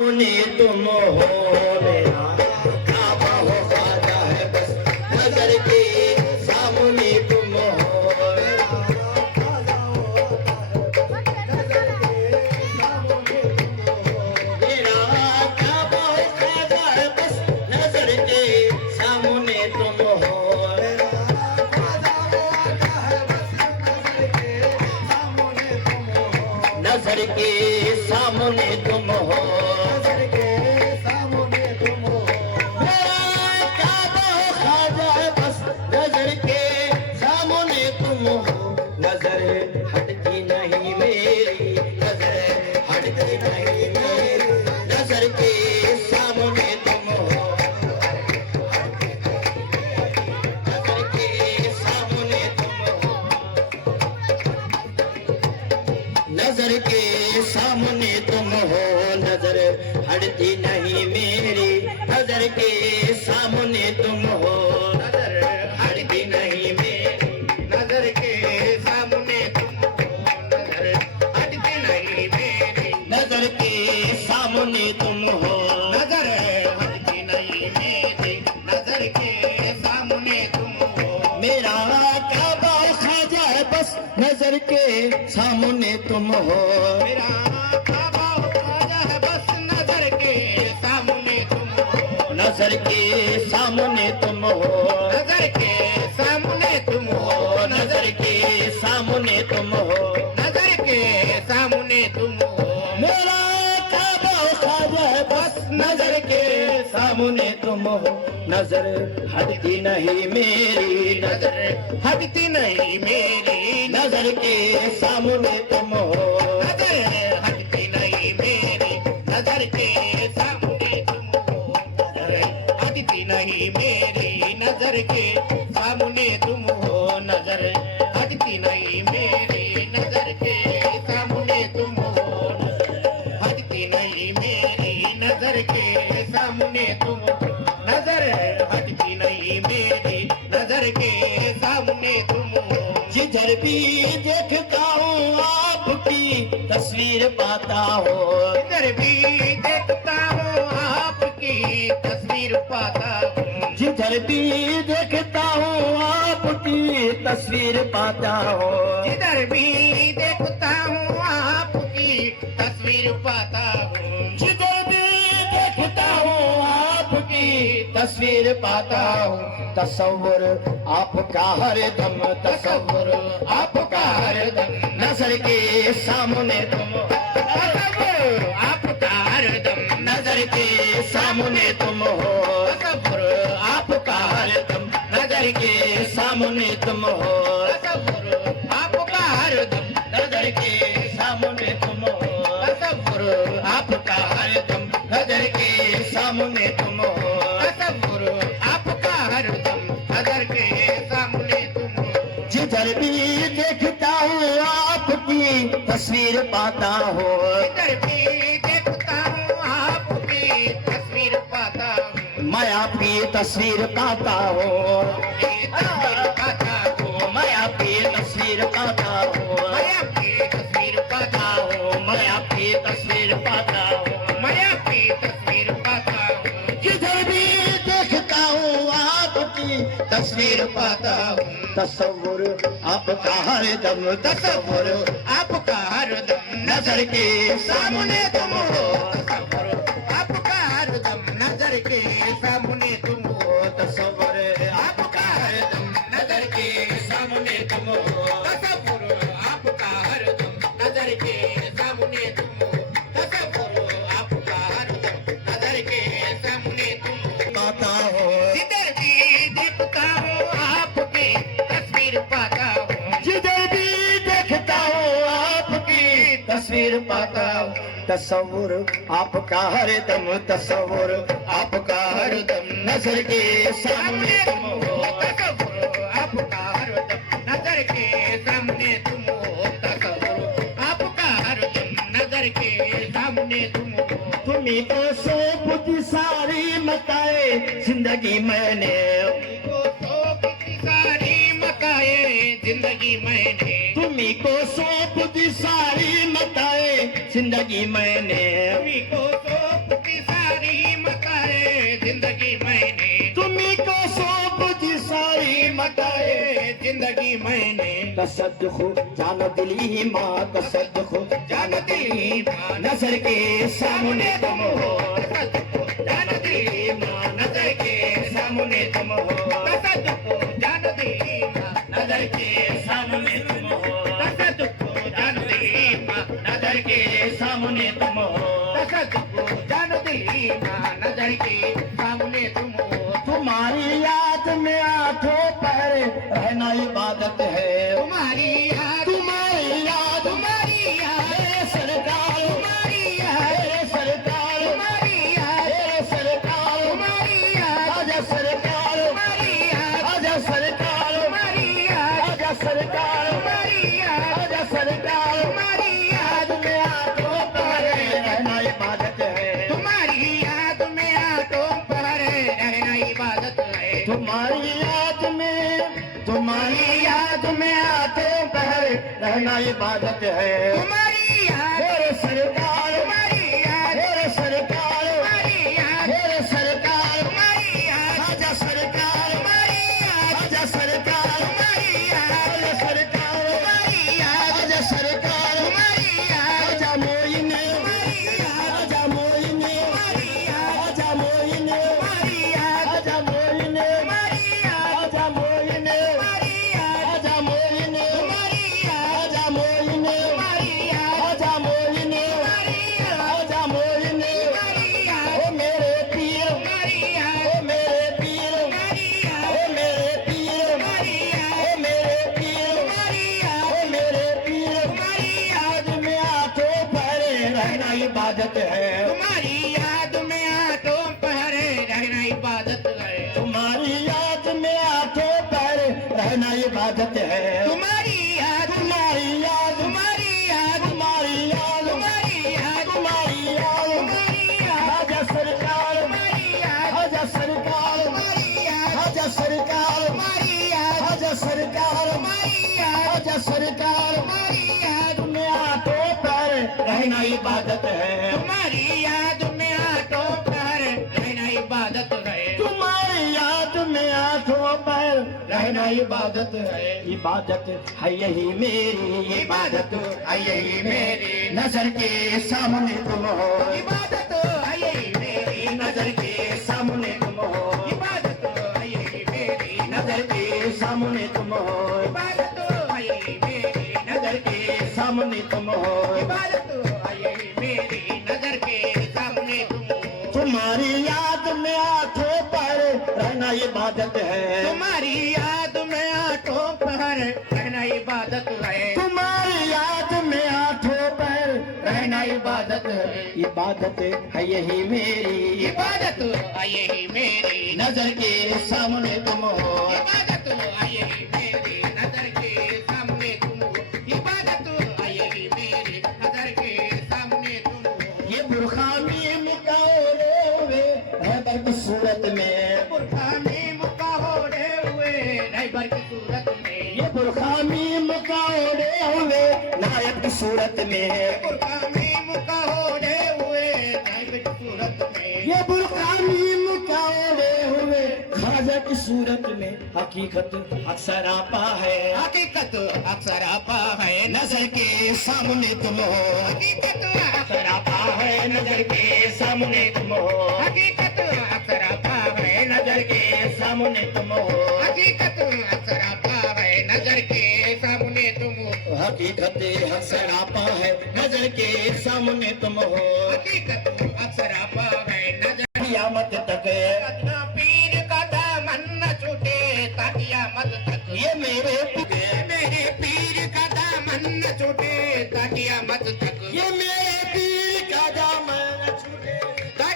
तुम हो मेरा काबा हो ख्वाजा है बस नजर के सामने तुम हो मेरा ख्वाजा हो नजर के सामने तुम हो मेरा काबा हो ख्वाजा है बस नजर के सामने तुम हो मेरा ख्वाजा हो ख्वाजा है बस नजर के सामने तुम हो नजर हटती नहीं मेरी नजर हटती नहीं मेरी नजर के सामने तुम हो नजर के सामने तुम हो नजर के सामने तुम हो नजर हटती नहीं मेरी नजर के सामने तुम हो नजर हटती नहीं मेरी नजर के नजर के सामने तुम हो नजर हटती नहीं मेरी नजर के सामने तुम हो मेरा काबा ख्वाजा है बस नजर के सामने तुम हो मेरा काबा ख्वाजा है बस नजर के सामने तुम हो नजर के सामने तुम हो नजर के सामने तुम हो नजर के सामने तुम हो नजर के सामने तुम हो मेरा काबा ख्वाजा है बस नजर के सामने तुम हो नजर हटती नहीं मेरी नजर हटती नहीं मेरी नजर के सामने तुम हो नजर हटती नहीं मेरी नजर के सामने तुम हो नजर हटती नहीं मेरी नजर के सामने तुम हो नजर हटती नहीं मेरी नजर के सामने तुम हो हटती नहीं मेरी नजर के सामने तुम नजर हटती नहीं मेरी नजर के सामने तुम जिधर भी देखता हूँ आपकी तस्वीर पाता हो जिधर भी देखता हूँ आपकी तस्वीर पाता हूँ जिधर भी देखता हूँ आपकी तस्वीर पाता हो जिधर भी देखता हूँ आपकी तस्वीर पाता हूँ जिधर भी देखता हूँ आपकी तस्वीर पाता हूँ तस्वुर आपका हरदम तस्वुर आपका हरदम नजर के सामने तुम तस्वुर आपका हरदम नजर के सामने तुम हो तस्वुर आपका हरदम नजर के सामने तुम हो तस्वुर आपका हरदम नजर के सामने तुम हो तस्वुर आपका हरदम नजर के सामने तुम हो तस्वुर आपका हरदम नजर के सामने तुम हो जिधर भी देखता हूँ आपकी तस्वीर पाता हो जिधर भी देखता हूँ आपकी तस्वीर पाता हूँ मैं आपकी तस्वीर पाता हूँ मैं आपकी तस्वीर पाता हूँ मैं आपकी तस्वीर पाता हूँ मैं आपकी तस्वीर पाता हूँ मैं आपकी तस्वीर पाता हूँ जिधर भी देखता हूँ आपकी तस्वीर पाता हूँ तस्वुर आपका हरदम तस्वुर आपका हरदम नजर के सामने तुम हो तस्वुर आपका हरदम नजर के सामने तुम हो तस्वुर आपका हरदम नजर के सामने तुम हो तस्वुर आपका हरदम नजर के सामने तुम हो तस्वुर आपका हरदम नजर के सामने तुम पाता हो जिधर भी देखता हूँ आपकी तस्वीर पाता हूँ जिधर भी देखता हूँ आपकी तस्वीर पाता हूँ तस्वुर आपका हरदम तस्वुर आपका हरदम नजर के सामने तुम हो तस्वुर आपका हरदम नजर के सामने तुम हो तस्वुर आपका हरदम नजर के सामने तुम हो तुम्ही तो सौंप दी सारी मताए जिंदगी मैंने सारी मताए जिंदगी मैंने तुम्ही को सौंप दी सारी मताए जिंदगी मैंने तुम्ही को सौंप कसद खो जान दिली माँ कसद खो जान दिली माँ नजर के सामने तुम हो जान दिली माँ नजर के सामने तुम हो कसद खो जान दिली माँ नजर के सामने तुम हो कसद खो जान दिली माँ नजर के सामने तुम हो कसद खो जान दिली माँ नजर के सामने तुम हो तुम्हारी याद में आंखों पर रहना इबादत है तुम्हारी याद तुम्हारी याद मेरे सरकार तुम्हारी याद मेरे सरकार तुम्हारी याद मेरे सरकार तुम्हारी याद आजा सरकार तुम्हारी याद आजा सरकार तुम्हारी याद आजा सरकार तुम्हारी याद आजा सरकार तुम्हारी याद में आंखों पर रहना इबादत है तुम्हारी याद में आंखों पर रहना इबादत है तुम्हारी याद में आंखों पर रहना इबादत है तुम्हारी याद मेरे सरकार तुम्हारी याद मेरे सरकार तुम्हारी याद मेरे सरकार तुम्हारी याद आजा सरकार तुम्हारी याद आजा सरकार तुम्हारी याद आजा सरकार तुम्हारी याद आजा सरकार तुम्हारी याद आजा मोइने तुम्हारी याद आजा मोइने तुम्हारी याद आजा मोइने तुम्हारी याद आजा मोइने तुम्हारी याद आजा मोइने तुम्हारी याद आजा मोइने तुम्हारी याद आजा मोइने तुम्हारी याद आजा मोइने तुम्हारी याद आजा मोइने तुम्हारी याद ओ मेरे पीर तुम्हारी याद ओ मेरे पीर तुम्हारी याद ओ मेरे पीर तुम्हारी याद ओ मेरे पीर तुम्हारी याद ओ मेरे पीर तुम्हारी याद में आंखों पर रहना इबादत है तुम्हारी याद में आंखों पर रहना इबादत है तुम्हारी याद में आंखों पर रहना इबादत है तुम्हारी याद तुम्हारी याद तुम्हारी याद तुम्हारी याद तुम्हारी याद तुम्हारी याद तुम्हारी याद आजा सरकार तुम्हारी याद आजा सरकार तुम्हारी याद आजा सरकार तुम्हारी याद आजा सरकार तुम्हारी याद आजा सरकार तुम्हारी याद में आंखों पर रहना इबादत है तुम्हारी याद में आंखों पर रहना इबादत है तुम्हारी याद में आंखों पर रहना इबादत है यही मेरी इबादत है यही मेरी नजर के सामने तुम हो इबादत है यही मेरी नजर के सामने तुम हो इबादत है यही मेरी नजर के सामने तुम हो इबादत है यही मेरी नजर के सामने तुम हो इबादत है यही मेरी नजर के सामने तुम हो तुम्हारी याद में आंखों पर रहना इबादत है तुम्हारी याद में आंखों पर रहना इबादत है तुम्हारी याद में आंखों पर रहना इबादत है यही मेरी इबादत है यही मेरी नजर के सामने तुम हो इबादत है यही मेरी नजर के सामने तुम हो इबादत है यही मेरी नजर के सामने तुम हो ये बुरखा मीम का ओढ़े हुए रहबर की सूरत में बुरखा मीम का ओढ़े हुए रहबर की सूरत में ये बुरखा मीम का ओढ़े हुए नायक की सूरत में बुरखा मीम का ओढ़े हुए नायक की सूरत में ये बुरखा मीम का ओढ़े हुए खाजा की सूरत में हकीकत अक्सर आपा है हकीकत अक्सर आपा है नजर के सामने तुम हो हकीकत अक्सर आपा है नजर के सामने तुम हो हकीकत अक्सर आपा है नजर के सामने तुम हो हकीकत अक्सर आपा है नजर के सामने तुम हो हकीकत अक्सर आपा है नजर के सामने तुम हो हकीकत अक्सर आपा है नजर कियामत तक पीर का दामन न छूटे कियामत तक ये मेरे पीर का दामन न छूटे कियामत तक ये मेरे पीर का दामन न छूटे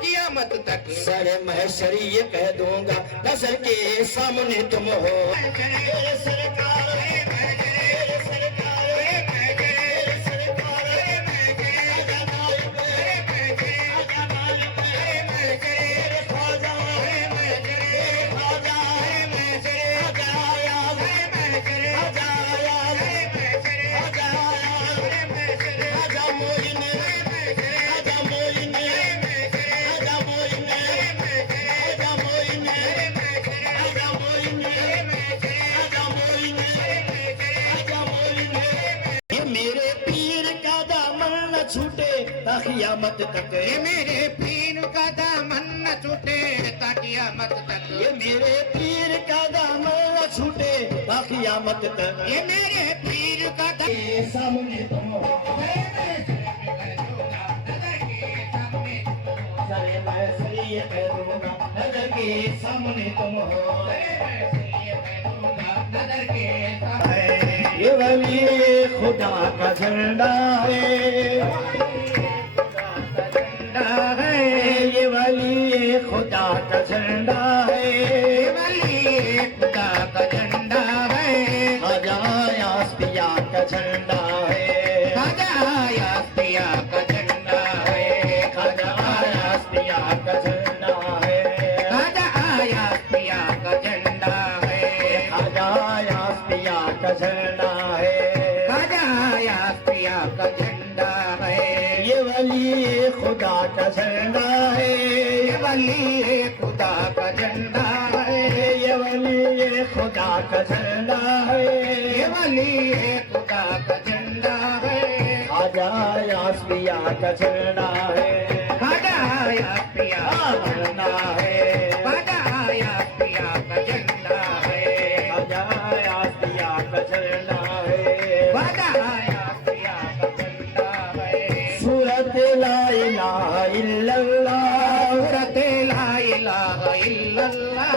कियामत तक सर महशरी ये कह दूंगा नजर के सामने तुम हो सरकार ता क़यामत तक। ये मेरे पीर का दामन न छूटे ता क़यामत तक। ये मेरे पीर का दामन न छूटे ता क़यामत तक। ये मेरे पीर का ये सामने तुम हो, सरे मैं सही कह दूंगा नजर के सामने तुम हो। ये वली खुदा का झंडा है, ये वली खुदा का झंडा है, वली खुदा का झंडा है। ख्वाजा यास्पिया का झंडा है, ख्वाजा यास्पिया का झंडा है। ख्वाजा यास्पिया का झंडा है, ख्वाजा यास्पिया का झंडा है। ख्वाजा यास्पिया का झंडा है, ख्वाजा यास्पिया का झंडा है। ये वली खुदा का झंडा है, ये वली खुदा का झंडा है। ये वली खुदा का झंडा है, ये वली खुदा का झंडा है। ख्वाजा यास्पिया का झंडा है, ख्वाजा यास्पिया का झंडा है। ख्वाजा यास्पिया का झंडा है। ख्वाजा यास्पिया का झंडा है। ख्वाजा यास्पिया का झंडा है। सूरत ला इलाहा इल्लल्लाह, सूरत ला इलाहा इल्लल्लाह।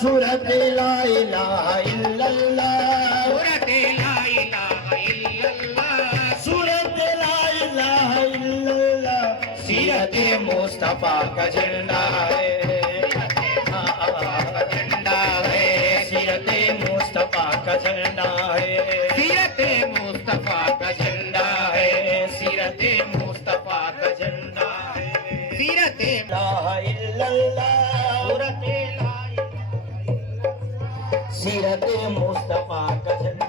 सूरत ला इलाहा इल्लल्लाह, सूरत ला इलाहा इल्लल्लाह। सूरत ला इलाहा इल्लल्लाह। सीरत मुस्तफा का झंडा है, का झंडा है। सीरत मुस्तफा का झंडा है, सीरत मुस्तफा का झंडा है। सीरत मुस्तफा का झंडा है। सीरत इलाहा इल्लल्लाह, सूरत ला सीरत मुस्तफा का झंडा